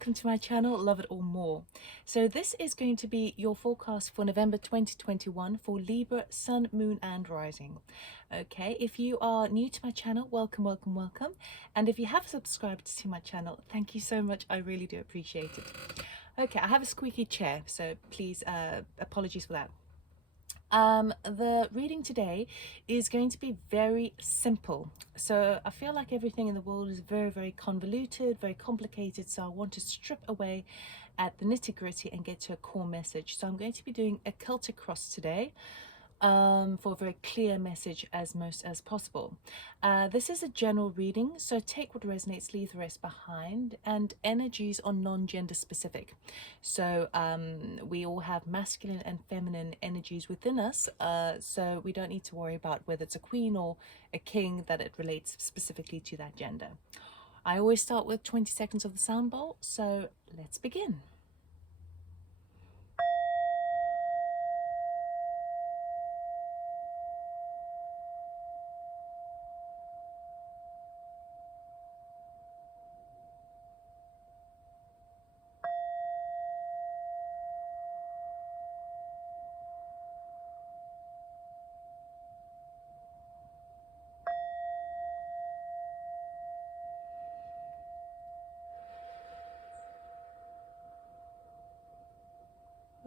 welcome to my channel, Love It or More. So this is going to be your forecast for November 2021 for Libra, Sun, Moon and Rising. Okay, if you are new to my channel, welcome, welcome, welcome. And if you have subscribed to my channel, thank you so much. I really do appreciate it. Okay, I have a squeaky chair, so please, apologies for that. The reading today is going to be very simple. So I feel like everything in the world is very, very convoluted, very complicated. So I want to strip away at the nitty-gritty and get to a core message. So I'm going to be doing a Celtic cross today, for a very clear message as most as possible. This is a general reading, so take what resonates, leave the rest behind, and energies are non-gender specific. So we all have masculine and feminine energies within us, so we don't need to worry about whether it's a queen or a king, that it relates specifically to that gender. I always start with 20 seconds of the sound bowl, so let's begin.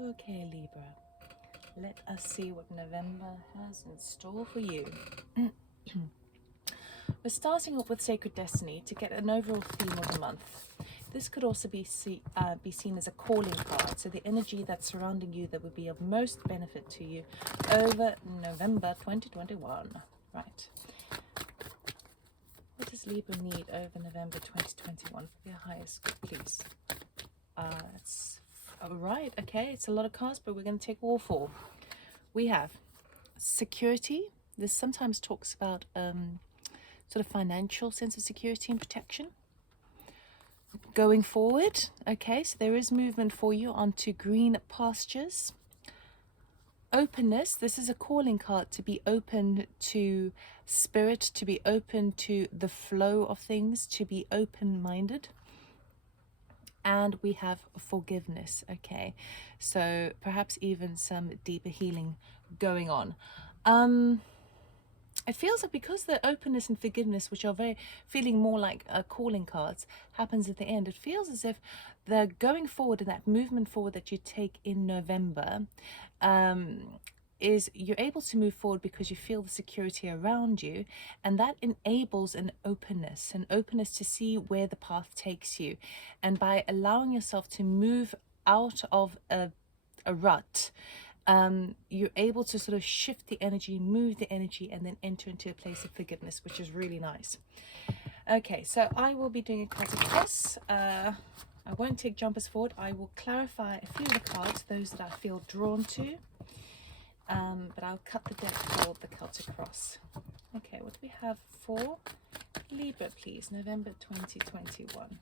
Okay, Libra, let us see what November has in store for you. We're starting off with Sacred Destiny to get an overall theme of the month. This could also be seen as a calling card, so the energy that's surrounding you that would be of most benefit to you over November 2021. Right. What does Libra need over November 2021 for their highest good, please? That's all right. Okay, it's a lot of cards, but we're going to take all four. We have security. This sometimes talks about sort of financial sense of security and protection. Going forward, okay, so there is movement for you onto green pastures. Openness, this is a calling card to be open to spirit, to be open to the flow of things, to be open-minded. And we have forgiveness, okay, so perhaps even some deeper healing going on. It feels like because the openness and forgiveness, which are very feeling more like calling cards, happens at the end, it feels as if the going forward and that movement forward that you take in November is you're able to move forward because you feel the security around you, and that enables an openness to see where the path takes you. And by allowing yourself to move out of a rut, you're able to sort of shift the energy, move the energy, and then enter into a place of forgiveness, which is really nice. Okay, so I will be doing a Celtic cross. I won't take jumpers forward. I will clarify a few of the cards, those that I feel drawn to, but I'll cut the deck for the Celtic cross. Okay, what do we have for Libra, please? November 2021.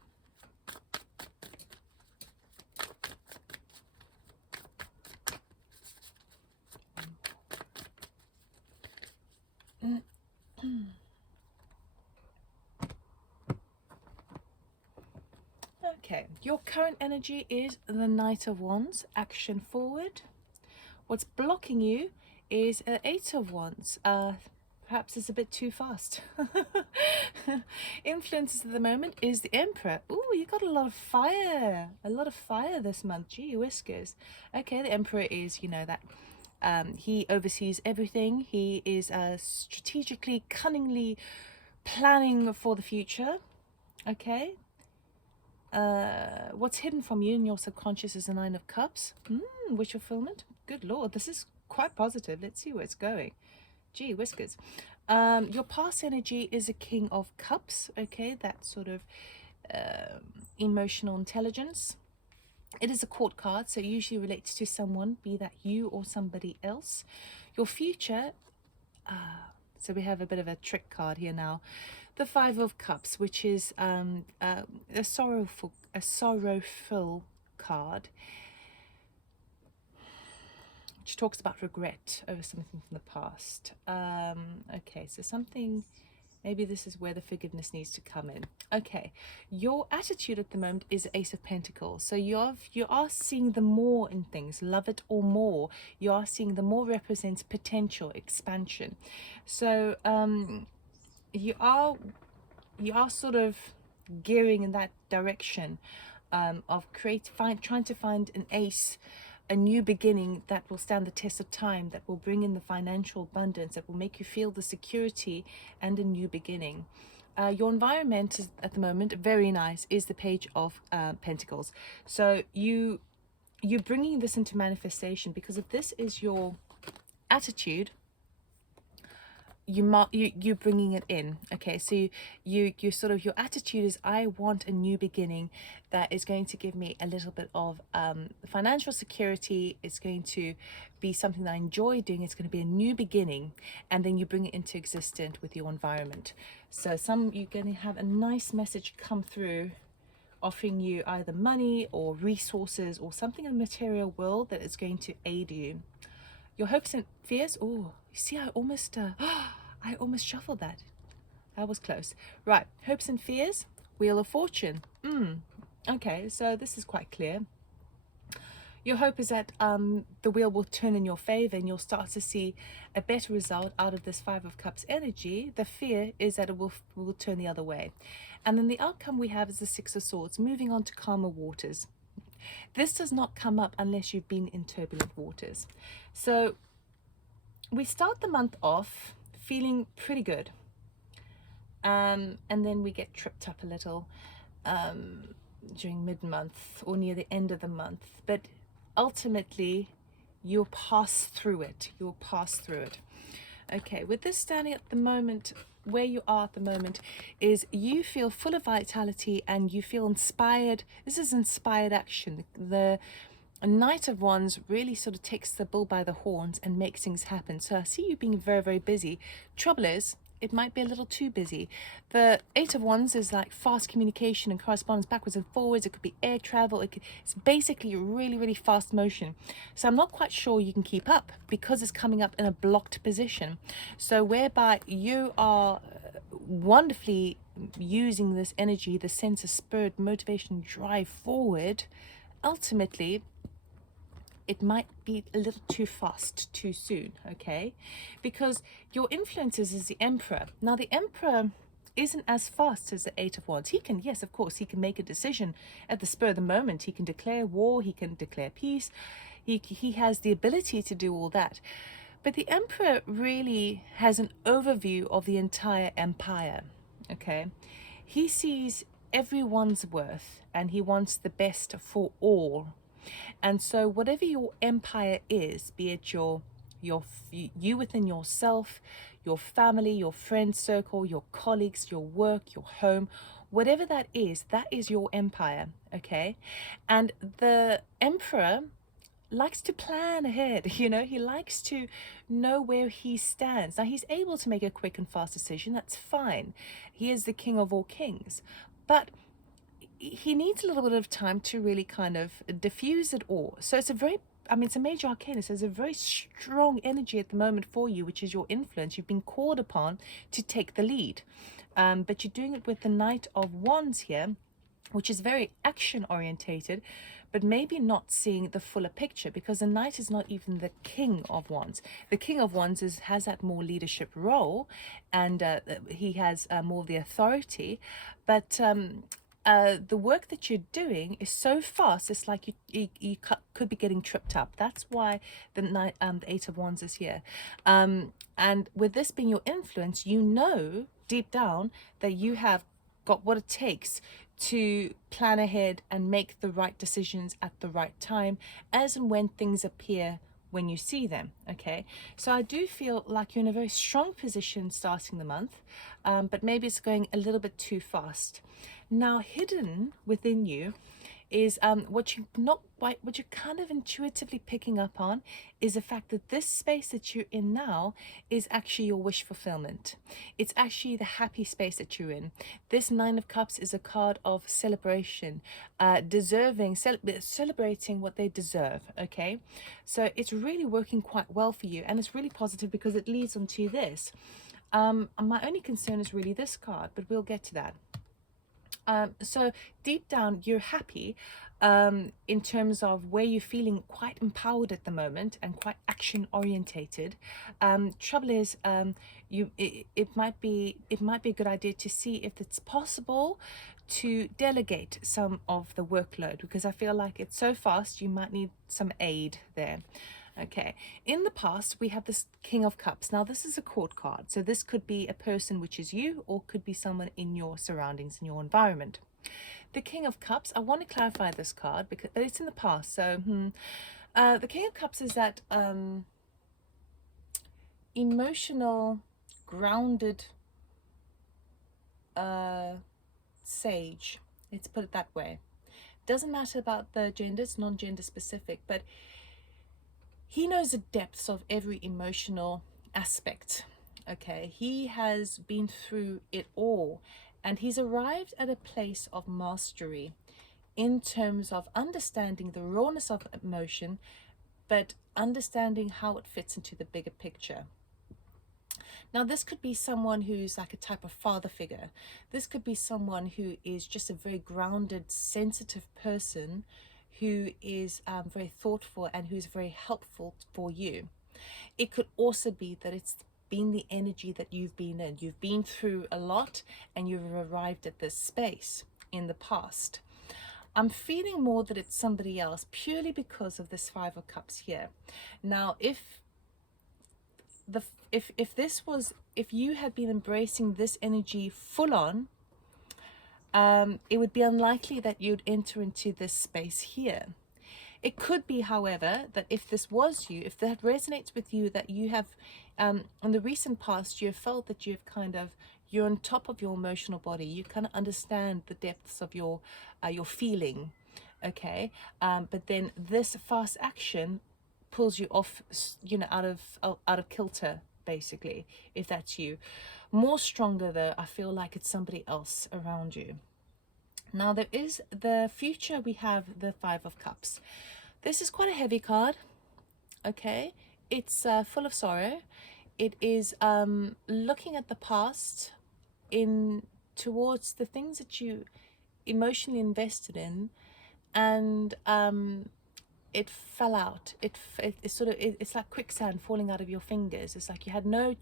Okay, your current energy is the Knight of Wands, action forward. What's blocking you is an Eight of Wands. Perhaps it's a bit too fast. Influences at the moment is the Emperor. Ooh, you got a lot of fire this month. Gee whiskers. Okay, the Emperor is, you know, that he oversees everything. He is strategically, cunningly planning for the future. Okay. What's hidden from you in your subconscious is the Nine of Cups. Wish fulfillment. Good Lord, this is quite positive. Let's see where it's going. Gee whiskers. Your past energy is a King of Cups. Okay, that sort of emotional intelligence. It is a court card, so it usually relates to someone, be that you or somebody else. Your future, so we have a bit of a trick card here now. The Five of Cups, which is a sorrowful card, which talks about regret over something from the past. Okay, so something Maybe this is where the forgiveness needs to come in. Okay, your attitude at the moment is Ace of Pentacles. So you are seeing the more in things, love it or more. You are seeing the more represents potential expansion. So you are sort of gearing in that direction of trying to find an ace, a new beginning that will stand the test of time, that will bring in the financial abundance, that will make you feel the security and a new beginning. Your environment is, at the moment, very nice, is the Page of Pentacles. So you're bringing this into manifestation, because if this is your attitude, you're bringing it in. Okay, so you sort of, your attitude is, I want a new beginning that is going to give me a little bit of financial security. It's going to be something that I enjoy doing. It's going to be a new beginning, and then you bring it into existence with your environment. So you're going to have a nice message come through, offering you either money or resources or something in the material world that is going to aid you. Your hopes and fears. Oh, you see, I almost shuffled that. That was close. Right, hopes and fears. Wheel of Fortune. Okay, so this is quite clear. Your hope is that the wheel will turn in your favor, and you'll start to see a better result out of this Five of Cups energy. The fear is that it will turn the other way. And then the outcome we have is the Six of Swords, moving on to calmer waters. This does not come up unless you've been in turbulent waters. So we start the month off feeling pretty good. And then we get tripped up a little during mid-month or near the end of the month. But ultimately, you'll pass through it. You'll pass through it. Okay, with this standing at the moment, where you are at the moment, is you feel full of vitality and you feel inspired. This is inspired action. The Knight of Wands really sort of takes the bull by the horns and makes things happen. So I see you being very, very busy. Trouble is, it might be a little too busy. The Eight of Wands is like fast communication and correspondence backwards and forwards. It could be air travel. It's basically really, really fast motion. So I'm not quite sure you can keep up, because it's coming up in a blocked position. So whereby you are wonderfully using this energy, the sense of spirit, motivation, drive forward, ultimately it might be a little too fast too soon. Okay, because your influences is the Emperor. Now the Emperor isn't as fast as the Eight of Wands. He can, yes, of course, he can make a decision at the spur of the moment. He can declare war, he can declare peace. He has the ability to do all that. But the Emperor really has an overview of the entire empire. Okay, he sees everyone's worth and he wants the best for all. And so whatever your empire is, be it you within yourself, your family, your friend circle, your colleagues, your work, your home, whatever that is your empire. Okay, and the Emperor likes to plan ahead. You know, he likes to know where he stands. Now he's able to make a quick and fast decision. That's fine. He is the king of all kings, but he needs a little bit of time to really kind of diffuse it all. So it's a very, I mean, it's a major arcana, so there's a very strong energy at the moment for you, which is your influence. You've been called upon to take the lead, but you're doing it with the Knight of Wands here, which is very action orientated, but maybe not seeing the fuller picture, because the Knight is not even the King of Wands. The King of Wands has that more leadership role, and he has more of the authority, but the work that you're doing is so fast, it's like you could be getting tripped up. That's why the Eight of Wands is here. And with this being your influence, you know deep down that you have got what it takes to plan ahead and make the right decisions at the right time, as and when things appear when you see them. Okay, so I do feel like you're in a very strong position starting the month, but maybe it's going a little bit too fast. Now hidden within you is what you're kind of intuitively picking up on is the fact that this space that you're in now is actually your wish fulfillment. It's actually the happy space that you're in. This Nine of Cups is a card of celebration, celebrating what they deserve. Okay, so it's really working quite well for you, and it's really positive because it leads on to this. My only concern is really this card, but we'll get to that. So deep down, you're happy in terms of where you're feeling quite empowered at the moment and quite action orientated. Trouble is, it might be a good idea to see if it's possible to delegate some of the workload, because I feel like it's so fast you might need some aid there. Okay, in the past we have this King of Cups. Now this is a court card, so this could be a person, which is you, or could be someone in your surroundings, in your environment. The King of Cups, I want to clarify this card because it's in the past. So the King of Cups is that emotional, grounded sage. Let's put it that way. Doesn't matter about the gender, it's non-gender specific, but he knows the depths of every emotional aspect. Okay, he has been through it all, and he's arrived at a place of mastery in terms of understanding the rawness of emotion, but understanding how it fits into the bigger picture. Now, this could be someone who's like a type of father figure. This could be someone who is just a very grounded, sensitive person who is very thoughtful and who's very helpful for you. It could also be that it's been the energy that you've been in. You've been through a lot and you've arrived at this space in the past. I'm feeling more that it's somebody else purely because of this Five of Cups here. Now, if you had been embracing this energy full on, it would be unlikely that you'd enter into this space here. It could be, however, that if this was you, if that resonates with you, that you have, in the recent past, you've felt that you're on top of your emotional body. You kind of understand the depths of your feeling, okay? But then this fast action pulls you off, out of kilter, basically, if that's you. More stronger though, I feel like it's somebody else around you. Now there is the future. We have the Five of Cups. This is quite a heavy card, okay? It's full of sorrow. It is looking at the past in towards the things that you emotionally invested in, and it fell out. It's like quicksand falling out of your fingers. It's like you had no,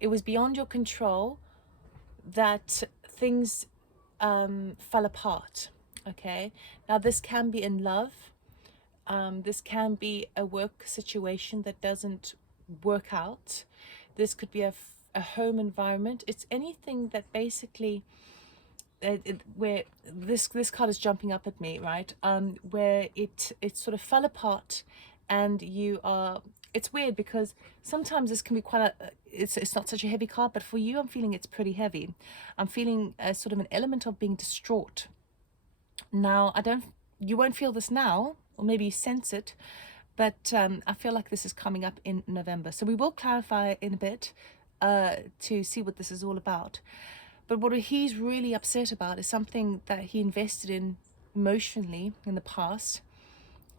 it was beyond your control that things fell apart. Okay, now this can be in love. This can be a work situation that doesn't work out. This could be a home environment. It's anything that basically where this card is jumping up at me, right? Where it sort of fell apart, and you are. It's weird because sometimes this can be quite a. It's not such a heavy card, but for you, I'm feeling it's pretty heavy. I'm feeling a sort of an element of being distraught. Now, you won't feel this now, or maybe you sense it, but I feel like this is coming up in November. So we will clarify in a bit to see what this is all about. But what he's really upset about is something that he invested in emotionally in the past,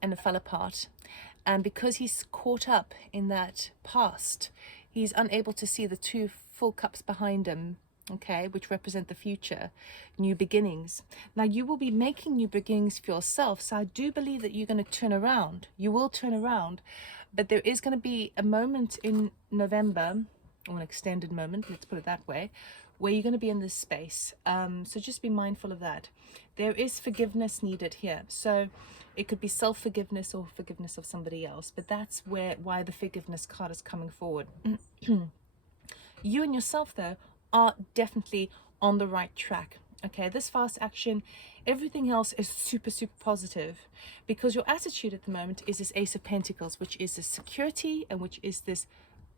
and it fell apart. And because he's caught up in that past, he's unable to see the two full cups behind him, okay, which represent the future, new beginnings. Now, you will be making new beginnings for yourself, so I do believe that you're going to turn around. You will turn around, but there is going to be a moment in November, or an extended moment, let's put it that way, where you're going to be in this space. So just be mindful of that. There is forgiveness needed here. So it could be self-forgiveness or forgiveness of somebody else, but that's why the forgiveness card is coming forward. You and yourself, though, are definitely on the right track. Okay, this fast action, everything else is super, super positive, because your attitude at the moment is this Ace of Pentacles, which is this security, and which is this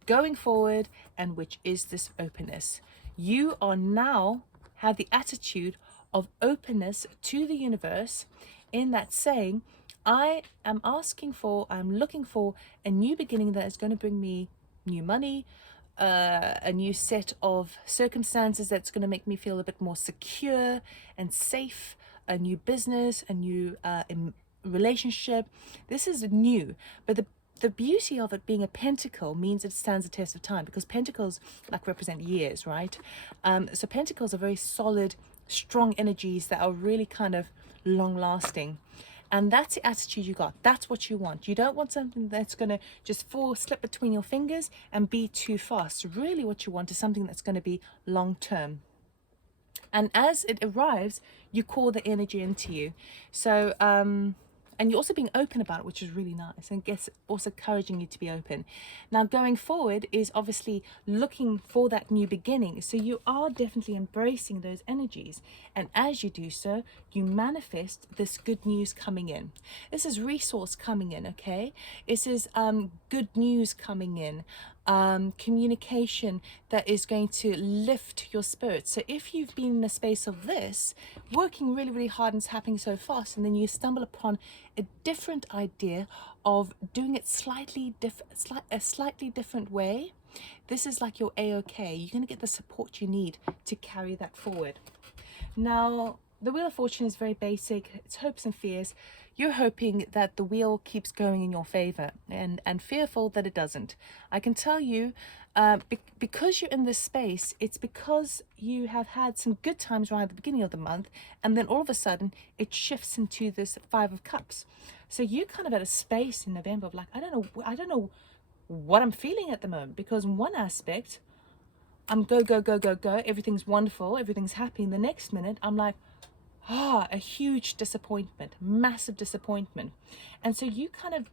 going forward, and which is this openness. You are now have the attitude of openness to the universe, in that saying, I'm looking for a new beginning that is going to bring me new money, a new set of circumstances that's going to make me feel a bit more secure and safe, a new business, a new relationship. This is new, but the beauty of it being a pentacle means it stands the test of time, because pentacles like represent years, right? So pentacles are very solid, strong energies that are really kind of long lasting. And that's the attitude you got. That's what you want. You don't want something that's going to just slip between your fingers and be too fast. Really what you want is something that's going to be long term. And as it arrives, you call the energy into you. So, and you're also being open about it, which is really nice, and gets also encouraging you to be open. Now, going forward is obviously looking for that new beginning. So you are definitely embracing those energies. And as you do so, you manifest this good news coming in. This is resource coming in, okay? This is good news coming in. Communication that is going to lift your spirits. So if you've been in a space of this, working really, really hard and it's happening so fast, and then you stumble upon a different idea of doing it slightly different way, this is like your A-OK. You're going to get the support you need to carry that forward. Now, the Wheel of Fortune is very basic. It's hopes and fears. You're hoping that the wheel keeps going in your favor, and fearful that it doesn't. I can tell you, because you're in this space, it's because you have had some good times right at the beginning of the month, and then all of a sudden it shifts into this Five of Cups. So you're kind of at a space in November of like, I don't know what I'm feeling at the moment, because in one aspect, I'm go, everything's wonderful, everything's happy. In the next minute, I'm like, a huge disappointment, massive disappointment. And so you kind of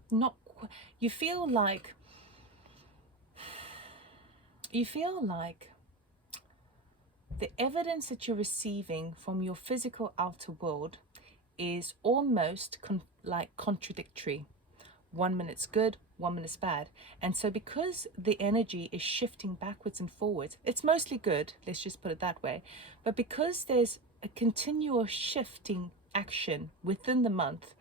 you feel like the evidence that you're receiving from your physical outer world is almost contradictory. 1 minute's good, 1 minute's bad. And so because the energy is shifting backwards and forwards, it's mostly good, let's just put it that way. But because there's a continual shifting action within the month,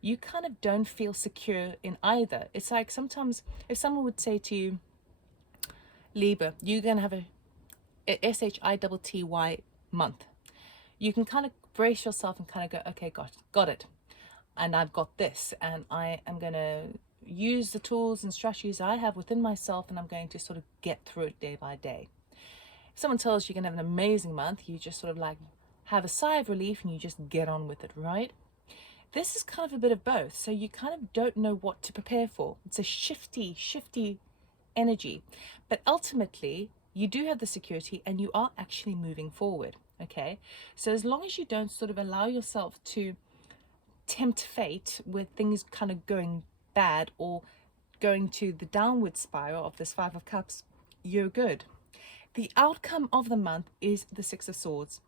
you kind of don't feel secure in either. It's like sometimes if someone would say to you, Libra, you're going to have a SHITTY month, you can kind of brace yourself and kind of go, okay, got it. And I've got this, and I am going to use the tools and strategies I have within myself, and I'm going to sort of get through it day by day. If someone tells you you're going to have an amazing month, you just sort of like have a sigh of relief and you just get on with it, right? This is kind of a bit of both. So you kind of don't know what to prepare for. It's a shifty energy. But ultimately, you do have the security and you are actually moving forward, okay? So as long as you don't sort of allow yourself to tempt fate with things kind of going bad or going to the downward spiral of this Five of Cups, you're good. The outcome of the month is the Six of Swords.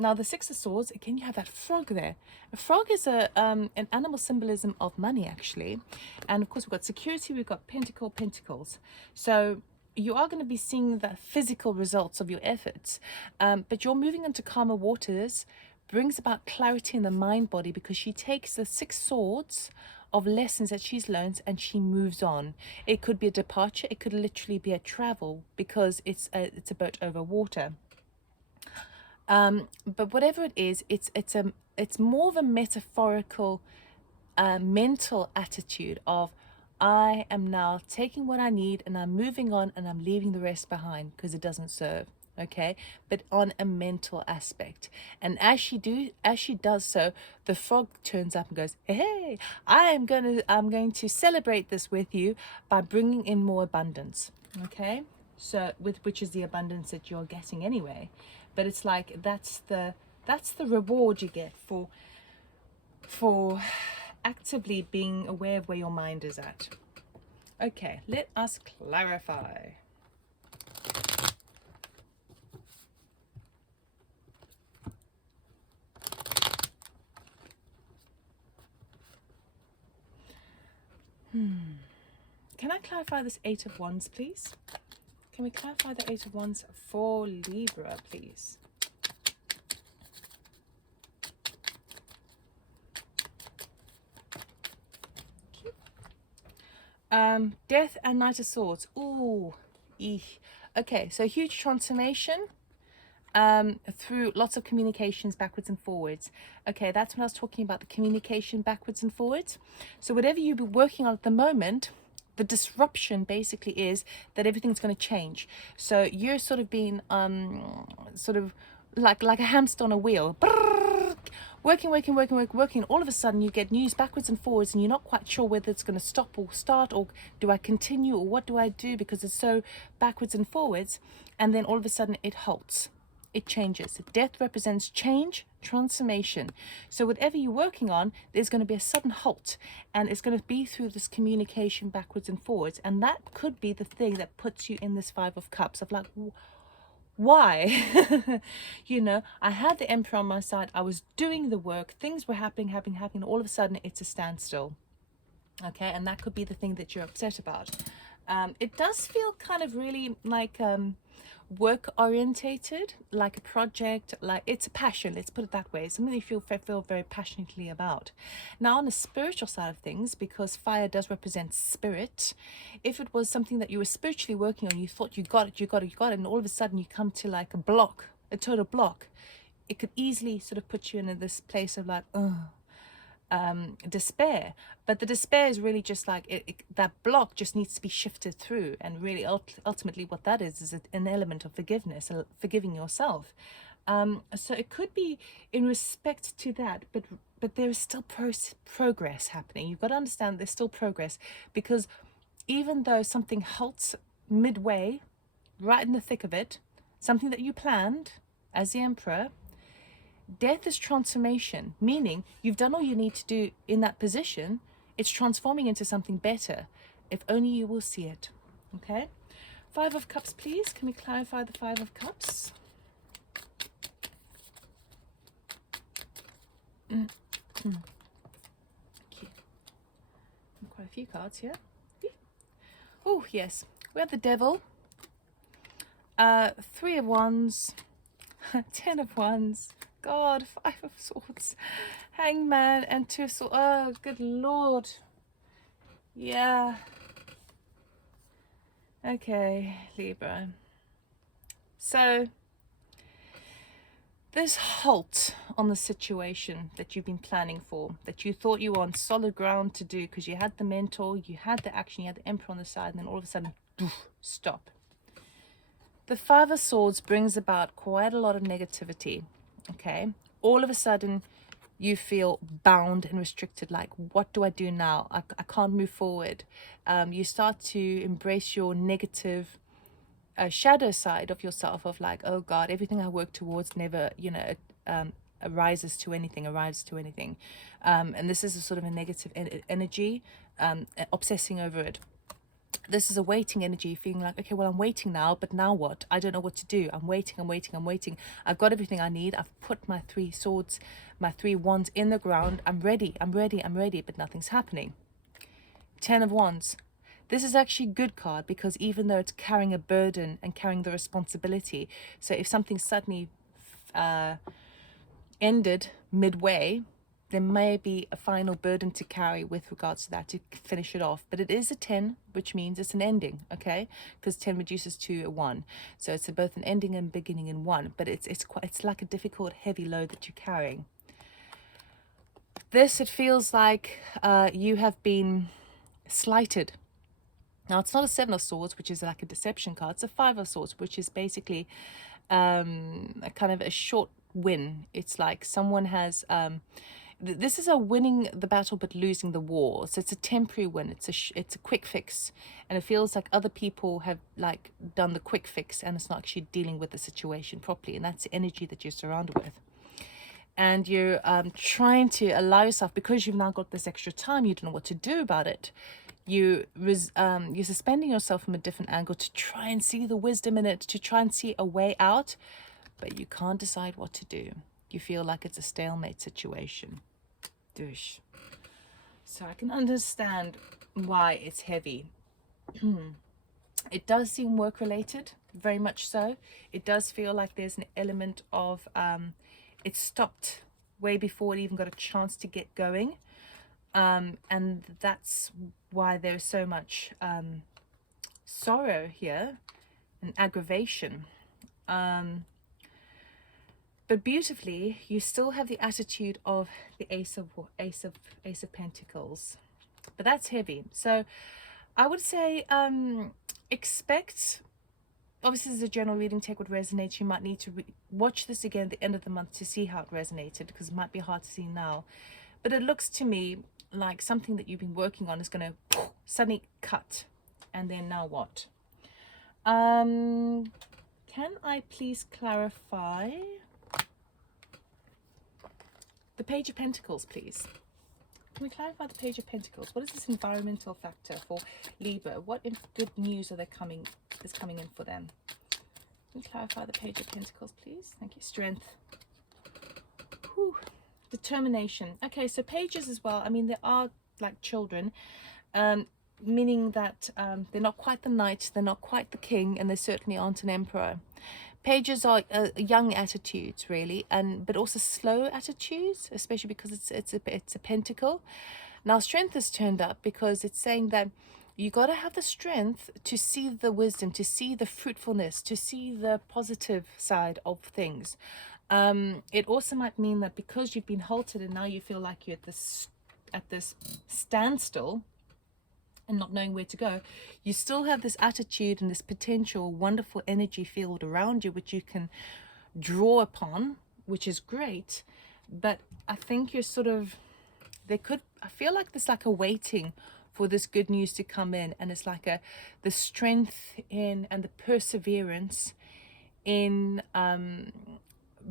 Now, the Six of Swords, again, you have that frog there. A frog is an animal symbolism of money, actually. And of course, we've got security, we've got Pentacles. So you are going to be seeing the physical results of your efforts. But you're moving into calmer waters, brings about clarity in the mind body, because she takes the Six Swords of lessons that she's learned and she moves on. It could be a departure, it could literally be a travel, because it's a boat over water. But whatever it is, it's more of a metaphorical mental attitude of, I am now taking what I need and I'm moving on and I'm leaving the rest behind because it doesn't serve. Okay, but on a mental aspect. And as she does so, the frog turns up and goes, hey, I'm going to celebrate this with you by bringing in more abundance. Okay, so which is the abundance that you're getting anyway. But it's like that's the reward you get for actively being aware of where your mind is at. Okay, let us clarify. Can I clarify this Eight of Wands, please? Can we clarify the Eight of Wands for Libra, please? Death and Knight of Swords. Ooh, eek. Okay, so huge transformation. through lots of communications backwards and forwards. Okay, that's when I was talking about the communication backwards and forwards. So whatever you've been working on at the moment, the disruption basically is that everything's going to change. So you're sort of being sort of like a hamster on a wheel. Working. All of a sudden you get news backwards and forwards, and you're not quite sure whether it's going to stop or start, or do I continue, or what do I do, because it's so backwards and forwards. And then all of a sudden it halts. It changes. Death represents change, transformation. So whatever you're working on, there's going to be a sudden halt, and it's going to be through this communication backwards and forwards. And that could be the thing that puts you in this Five of Cups of like, why? You know, I had the Emperor on my side. I was doing the work. Things were happening. All of a sudden it's a standstill. Okay, and that could be the thing that you're upset about. It does feel kind of really like work orientated, like a project, like it's a passion, let's put it that way, something you feel very passionately about. Now on the spiritual side of things, because fire does represent spirit, if it was something that you were spiritually working on, you thought you got it, and all of a sudden you come to like a block, a total block, it could easily sort of put you in this place of like, despair. But the despair is really just like that block just needs to be shifted through, and really ultimately what that is an element of forgiveness, forgiving yourself. So it could be in respect to that, but there is still progress happening. You've got to understand there's still progress, because even though something halts midway, right in the thick of it, something that you planned as the Emperor, death is transformation, meaning you've done all you need to do in that position. It's transforming into something better, if only you will see it. Okay, Five of Cups, please. Can we clarify the Five of Cups? Okay. Quite a few cards here. Oh yes, we have the Devil, Three of Wands, Ten of Wands, God, Five of Swords, Hangman, and Two of Swords. Oh, good Lord. Yeah. Okay, Libra. So, this halt on the situation that you've been planning for, that you thought you were on solid ground to do, because you had the mentor, you had the action, you had the Emperor on the side, and then all of a sudden, stop. The Five of Swords brings about quite a lot of negativity. Okay, all of a sudden you feel bound and restricted, like, what do I do now? I can't move forward. You start to embrace your negative shadow side of yourself, of like, oh God, everything I work towards never, you know, arrives to anything. And this is a sort of a negative energy, obsessing over it. This is a waiting energy, feeling like, okay, well, I'm waiting now, but now what? I don't know what to do. I'm waiting. I've got everything I need. I've put my three swords, my three wands in the ground. I'm ready, but nothing's happening. Ten of Wands. This is actually a good card, because even though it's carrying a burden and carrying the responsibility, so if something suddenly ended midway, there may be a final burden to carry with regards to that, to finish it off. But it is a 10, which means it's an ending, okay? Because 10 reduces to a 1. So it's both an ending and beginning in one. But it's like a difficult, heavy load that you're carrying. This, it feels like you have been slighted. Now, it's not a Seven of Swords, which is like a deception card. It's a Five of Swords, which is basically a kind of a short win. It's like someone has... this is a winning the battle but losing the war. So it's a temporary win. It's a quick fix, and it feels like other people have like done the quick fix, and it's not actually dealing with the situation properly. And that's the energy that you're surrounded with. And you're trying to allow yourself, because you've now got this extra time, you don't know what to do about it. You're suspending yourself from a different angle to try and see the wisdom in it, to try and see a way out, but you can't decide what to do. You feel like it's a stalemate situation. Douche. So I can understand why it's heavy. It does seem work related, very much so. It does feel like there's an element of it stopped way before it even got a chance to get going, and that's why there's so much sorrow here and aggravation. But beautifully, you still have the attitude of the Ace of Pentacles. But that's heavy. So I would say expect, obviously this is a general reading, take what resonates. You might need to watch this again at the end of the month to see how it resonated, because it might be hard to see now. But it looks to me like something that you've been working on is going to suddenly cut. And then now what? Can I please clarify the Page of Pentacles, please? Can we clarify the Page of Pentacles? What is this environmental factor for Libra? What good news is coming in for them? Can we clarify the Page of Pentacles, please? Thank you. Strength. Whew. Determination. Okay, so pages as well. I mean, they are like children, meaning that they're not quite the knight, they're not quite the king, and they certainly aren't an emperor. Pages are young attitudes, really, but also slow attitudes, especially because it's a pentacle. Now, strength has turned up because it's saying that you got to have the strength to see the wisdom, to see the fruitfulness, to see the positive side of things. It also might mean that because you've been halted and now you feel like you're at this standstill and not knowing where to go, you still have this attitude and this potential wonderful energy field around you which you can draw upon, which is great. But I think you're sort of, I feel like there's like a waiting for this good news to come in, and it's like the strength in and the perseverance in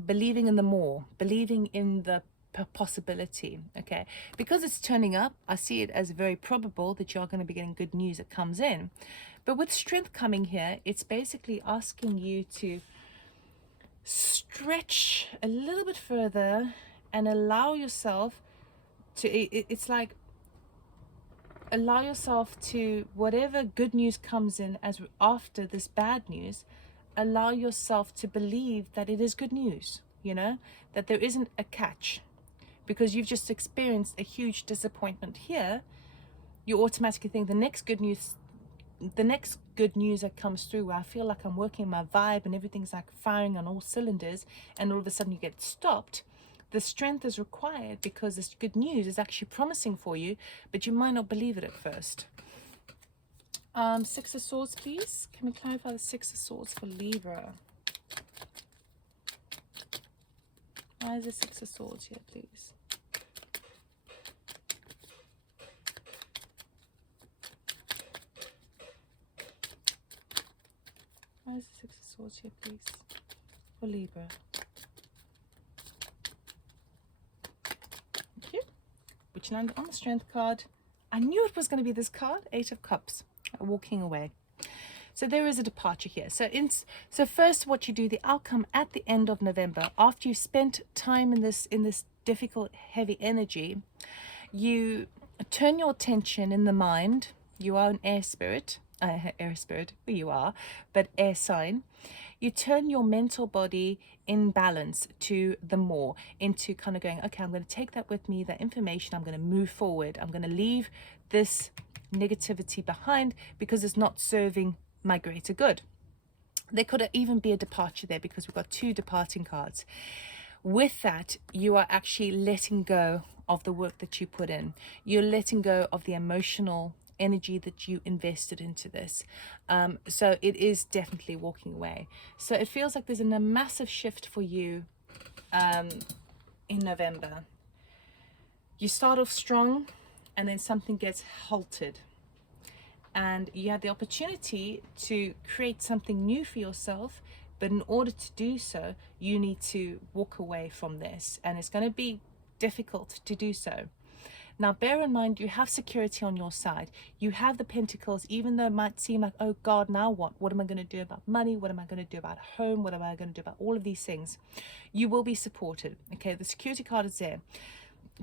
believing in the more, believing in the possibility. Okay, because it's turning up, I see it as very probable that you're going to be getting good news that comes in. But with strength coming here, it's basically asking you to stretch a little bit further and allow yourself to, it's like allow yourself to, whatever good news comes in as after this bad news, allow yourself to believe that it is good news, you know, that there isn't a catch. Because you've just experienced a huge disappointment here, you automatically think the next good news that comes through, where I feel like I'm working my vibe and everything's like firing on all cylinders, and all of a sudden you get stopped. The strength is required because this good news is actually promising for you, but you might not believe it at first. Six of Swords, please. Can we clarify the Six of Swords for Libra? Why is the Six of Swords here, please? Why is the Six of Swords here, please, for Libra? Thank you. Which landed on the Strength card. I knew it was going to be this card, Eight of Cups, walking away. So there is a departure here. So first, what you do, the outcome at the end of November, after you've spent time in this difficult, heavy energy, you turn your attention in the mind. You are an air spirit, you are, but air sign. You turn your mental body in balance to the more, into kind of going, okay, I'm going to take that with me, that information, I'm going to move forward. I'm going to leave this negativity behind because it's not serving my greater good. There could even be a departure there because we've got two departing cards. With that, you are actually letting go of the work that you put in. You're letting go of the emotional energy that you invested into this. So it is definitely walking away. So it feels like there's a massive shift for you in November. You start off strong and then something gets halted. And you have the opportunity to create something new for yourself, but in order to do so, you need to walk away from this, and it's going to be difficult to do so. Now, bear in mind, you have security on your side. You have the Pentacles, even though it might seem like, oh God, now what? What am I going to do about money? What am I going to do about home? What am I going to do about all of these things? You will be supported. Okay, the security card is there.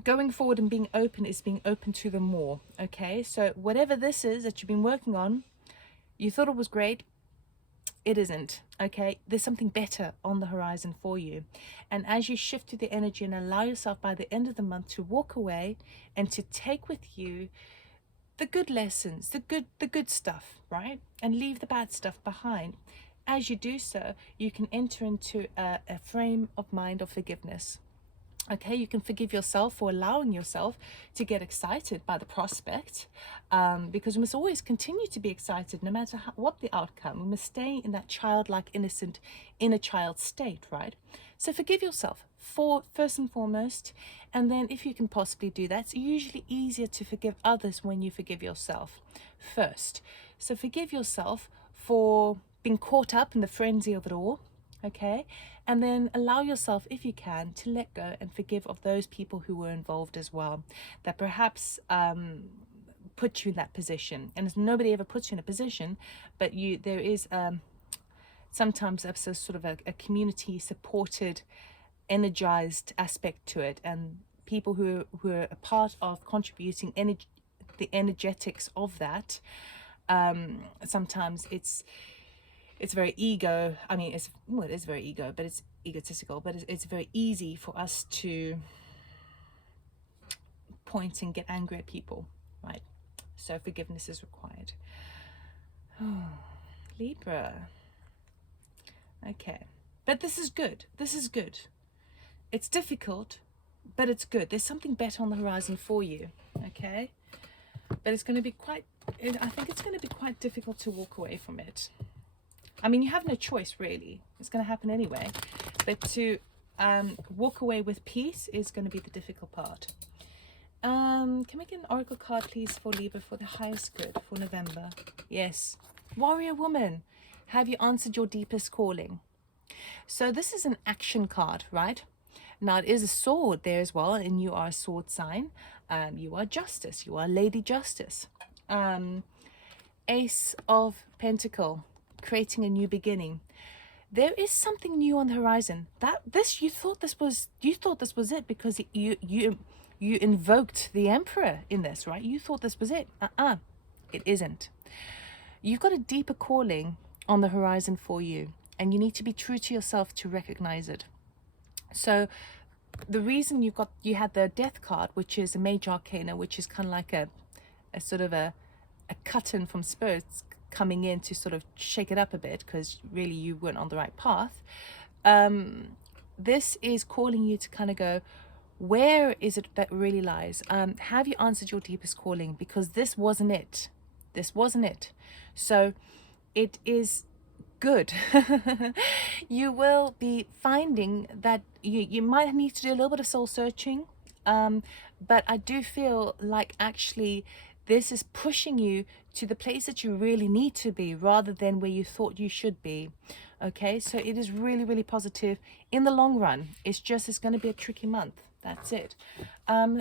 Going forward and being open is being open to the more. Okay, so whatever this is that you've been working on, you thought it was great, it isn't. Okay, there's something better on the horizon for you. And as you shift to the energy and allow yourself by the end of the month to walk away and to take with you the good lessons, the good stuff, right, and leave the bad stuff behind, as you do so, you can enter into a frame of mind of forgiveness. Okay, you can forgive yourself for allowing yourself to get excited by the prospect, because we must always continue to be excited no matter what the outcome. We must stay in that childlike, innocent, inner child state, right? So forgive yourself for first and foremost, and then if you can possibly do that, it's usually easier to forgive others when you forgive yourself first. So forgive yourself for being caught up in the frenzy of it all. Okay, and then allow yourself, if you can, to let go and forgive of those people who were involved as well, that perhaps put you in that position. And nobody ever puts you in a position, but there is sometimes a sort of a community supported, energized aspect to it, and people who are a part of contributing the energetics of that. Sometimes it's very ego. I mean, it is very ego, but it's egotistical, but it's very easy for us to point and get angry at people, right? So forgiveness is required. Libra. Okay, but this is good. This is good. It's difficult, but it's good. There's something better on the horizon for you. Okay, but it's going to be I think it's going to be quite difficult to walk away from it. I mean, you have no choice, really. It's going to happen anyway. But to walk away with peace is going to be the difficult part. Can we get an oracle card, please, for Libra, for the highest good for November? Yes. Warrior woman, have you answered your deepest calling? So this is an action card, right? Now, it is a sword there as well, and you are a sword sign. You are justice. You are Lady Justice. Ace of Pentacle, creating a new beginning. There is something new on the horizon. You thought this was it because you invoked the Emperor in this, right? You thought this was it. It isn't. You've got a deeper calling on the horizon for you, and you need to be true to yourself to recognize it. So the reason you had the Death card, which is a major arcana, which is kind of like a sort of a cut-in from spirits coming in to sort of shake it up a bit, because really you weren't on the right path. This is calling you to kind of go, where is it that really lies? Have you answered your deepest calling? Because this wasn't it. So it is good. You will be finding that you might need to do a little bit of soul searching, but I do feel like actually this is pushing you to the place that you really need to be, rather than where you thought you should be. Okay, so it is really, really positive in the long run. It's going to be a tricky month. That's it.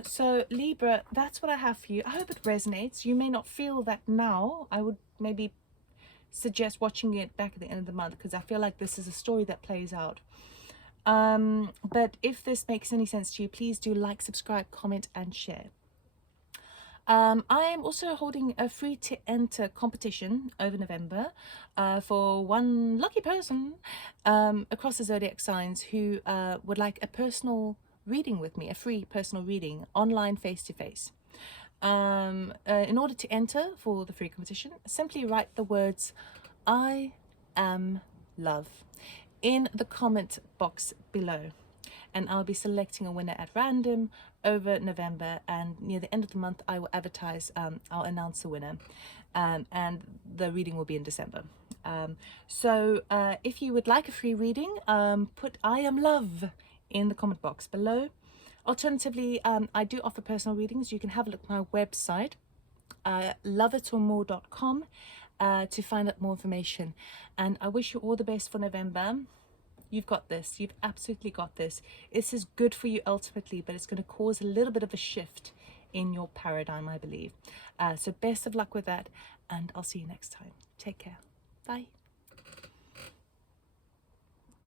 So Libra, that's what I have for you. I hope it resonates. You may not feel that now. I would maybe suggest watching it back at the end of the month, because I feel like this is a story that plays out. But if this makes any sense to you, please do like, subscribe, comment, and share. I am also holding a free to enter competition over November for one lucky person across the zodiac signs who would like a personal reading with me, a free personal reading, online, face-to-face. In order to enter for the free competition, simply write the words "I am love" in the comment box below, and I'll be selecting a winner at random over November, and near the end of the month I will advertise, I'll announce the winner, and the reading will be in December. So if you would like a free reading, put "I am love" in the comment box below. Alternatively, I do offer personal readings. You can have a look at my website, loveitormore.com, to find out more information. And I wish you all the best for November. You've got this. You've absolutely got this. This is good for you ultimately, but it's going to cause a little bit of a shift in your paradigm, I believe. So best of luck with that, and I'll see you next time. Take care. Bye.